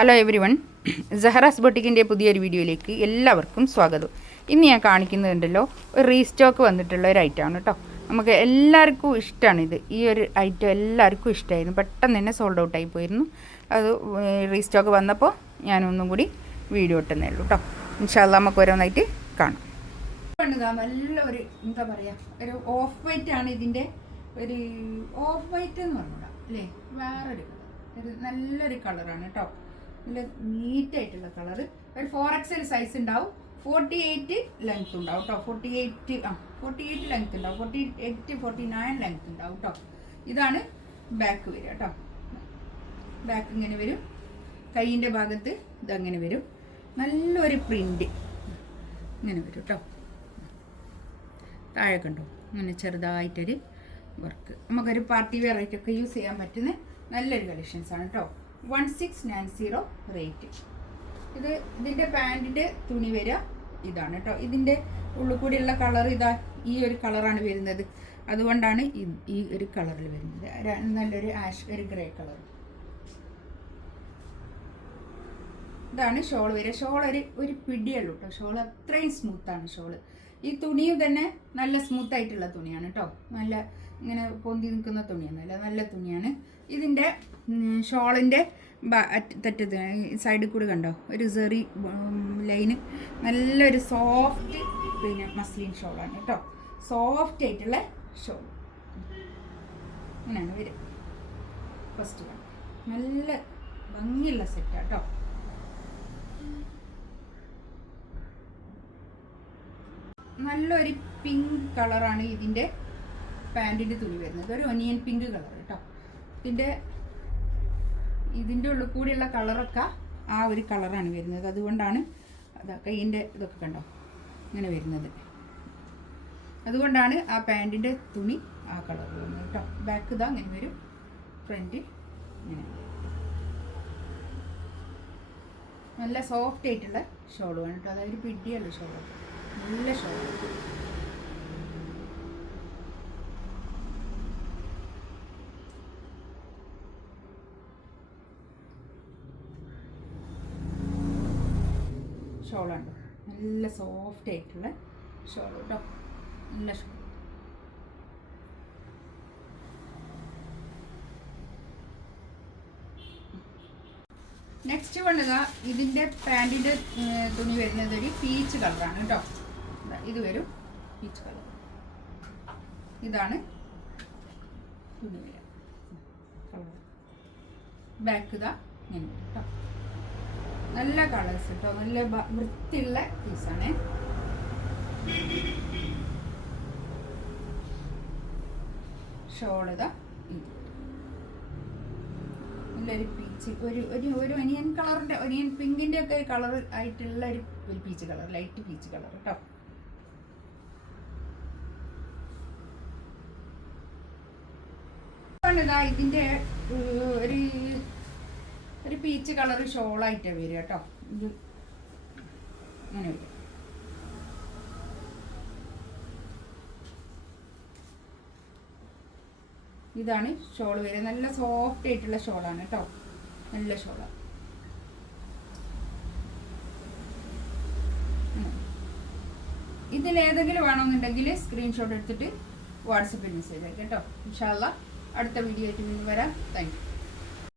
Hello every one, സഹറാസ് ബൊട്ടിക്കിൻ്റെ പുതിയൊരു വീഡിയോയിലേക്ക് എല്ലാവർക്കും സ്വാഗതം. ഇന്ന് ഞാൻ കാണിക്കുന്നുണ്ടല്ലോ ഒരു റീസ്റ്റോക്ക് വന്നിട്ടുള്ള ഒരു ഐറ്റമാണ് കേട്ടോ. നമുക്ക് എല്ലാവർക്കും ഇഷ്ടമാണ് ഇത്. ഈ ഒരു ഐറ്റം എല്ലാവർക്കും ഇഷ്ടമായിരുന്നു. പെട്ടെന്ന് തന്നെ സോൾഡ് ഔട്ടായി പോയിരുന്നു. അത് റീസ്റ്റോക്ക് വന്നപ്പോൾ ഞാനൊന്നും കൂടി വീഡിയോ ഇട്ടുന്നേ ഉള്ളൂ കേട്ടോ. ഇൻഷാ അല്ലാഹ് നമുക്ക് ഓരോന്നായിട്ട് കാണാം. നല്ലൊരു എന്താ പറയുക, ഒരു ഓഫ് വൈറ്റ് ആണ് ഇതിൻ്റെ. ഒരു ഓഫ് വൈറ്റ് എന്ന് പറഞ്ഞാൽ അല്ലേ, വേറൊരു ഒരു നല്ലൊരു കളറാണ് കേട്ടോ. നല്ല നീറ്റായിട്ടുള്ള കളറ്. ഒരു 4XL സൈസ് ഉണ്ടാവും. 48 ലെങ്ത് ഉണ്ടാവും കേട്ടോ. 48 ലെങ്ത് ഉണ്ടാവും. 48 49 ലെങ്ത് ഉണ്ടാവും കേട്ടോ. ഇതാണ് ബാക്ക് വരിക കേട്ടോ. ബാക്ക് ഇങ്ങനെ വരും. കൈയിൻ്റെ ഭാഗത്ത് ഇതങ്ങനെ വരും. നല്ലൊരു പ്രിന്റ് ഇങ്ങനെ വരും കേട്ടോ. താഴെ കണ്ടോ, ഇങ്ങനെ ചെറുതായിട്ടൊരു വർക്ക്. നമുക്കൊരു പാർട്ടി വെയർ ആയിട്ടൊക്കെ യൂസ് ചെയ്യാൻ പറ്റുന്ന നല്ലൊരു കളക്ഷൻസ് ആണ് കേട്ടോ. 1690 റേറ്റ്. ഇതിൻ്റെ പാൻറ്റിൻ്റെ തുണി വരിക ഇതാണ് കേട്ടോ. ഇതിൻ്റെ ഉള്ളിൽ കൂടിയുള്ള കളർ ഇതാ ഈ ഒരു കളറാണ് വരുന്നത്. അതുകൊണ്ടാണ് ഈ ഒരു കളറിൽ വരുന്നത്. നല്ലൊരു ഒരു ഗ്രേ കളർ. ഇതാണ് ഷോൾ വരിക. ഷോൾ ഒരു പിടിയുള്ളൂ കേട്ടോ. ഷോൾ അത്രയും സ്മൂത്താണ് ഷോള്. ഈ തുണിയും തന്നെ നല്ല സ്മൂത്ത് ആയിട്ടുള്ള തുണിയാണ് കേട്ടോ. നല്ല ഇങ്ങനെ പൊന്തി നിൽക്കുന്ന തുണിയൊന്നുമല്ല, നല്ല തുണിയാണ്. ഇതിൻ്റെ ഷോളിൻ്റെ തെറ്റത്ത് സൈഡിൽ കൂടി കണ്ടോ ഒരു സെറി ലൈന്. നല്ലൊരു സോഫ്റ്റ് പിന്നെ മസ്ലിൻ ഷോളാണ് കേട്ടോ. സോഫ്റ്റ് ആയിട്ടുള്ള ഷോൾ അങ്ങനെയാണ് വരും. ഫസ്റ്റ് വൺ നല്ല ഭംഗിയുള്ള സെറ്റാണ് കേട്ടോ. നല്ലൊരു പിങ്ക് കളറാണ് ഇതിൻ്റെ പാൻറ്റിൻ്റെ തുണി വരുന്നത്. ഒരു ഒനിയൻ പിങ്ക് കളർ കേട്ടോ. ഇതിൻ്റെ ഉള്ളിൽ കൂടിയുള്ള കളറൊക്കെ ആ ഒരു കളറാണ് വരുന്നത്. അതുകൊണ്ടാണ് കയ്യിൻ്റെ ഇതൊക്കെ കണ്ടോ ഇങ്ങനെ വരുന്നത്. അതുകൊണ്ടാണ് ആ പാൻറ്റിൻ്റെ തുണി ആ കളർ വരുന്നത് കേട്ടോ. ബാക്ക് ഇതാ അങ്ങനെ വരും. ഫ്രണ്ട് ഇങ്ങനെ നല്ല സോഫ്റ്റ് ആയിട്ടുള്ള ഷോളുമാണ് കേട്ടോ. അതായത് പിടിയുള്ള ഷോളാണ്. നല്ല ഷോളാണ്. ഷോളുണ്ട്. നല്ല സോഫ്റ്റ് ആയിട്ടുള്ള ഷോൾ കേട്ടോ. നല്ല ഷോൾ. നെക്സ്റ്റ് വണ്ണുക ഇതിൻ്റെ പാൻറ്റിൻ്റെ തുണി വരുന്നത് ഒരു പീച്ച് കളറാണ് കേട്ടോ. ഇത് വരും പീച്ച് കളർ. ഇതാണ് തുണി വരിക. ബാക്ക് ഇതാ ഇങ്ങനെ കേട്ടോ. നല്ല കളേഴ്സ് കേട്ടോ. നല്ല വൃത്തിയുള്ള പീസാണ്. ഷോളിതാ നല്ലൊരു പീച്ച് ഒരു ഒനിയൻ കളറിൻ്റെ ഒനിയൻ പിങ്കിൻ്റെ ഒക്കെ കളർ ആയിട്ടുള്ള ഒരു peach colour, light peach colour കേട്ടോ. ഇതാ ഇതിൻ്റെ ഒരു പീച്ച് കളർ ഷോളായിട്ടാണ് വരിക കേട്ടോ. ഇത് അങ്ങനെ വരും. ഇതാണ് ഷോൾ വരിക. നല്ല സോഫ്റ്റ് ആയിട്ടുള്ള ഷോളാണ് കേട്ടോ. നല്ല ഷോളാണ്. ഇതിലേതെങ്കിലും വേണമെന്നുണ്ടെങ്കിൽ സ്ക്രീൻഷോട്ട് എടുത്തിട്ട് വാട്സപ്പിൽ മെസ്സേജ് ആക്കാം കേട്ടോ. ഇൻഷാ അല്ലാഹ് അടുത്ത വീഡിയോ ആയിട്ട് വരാം. Thank you.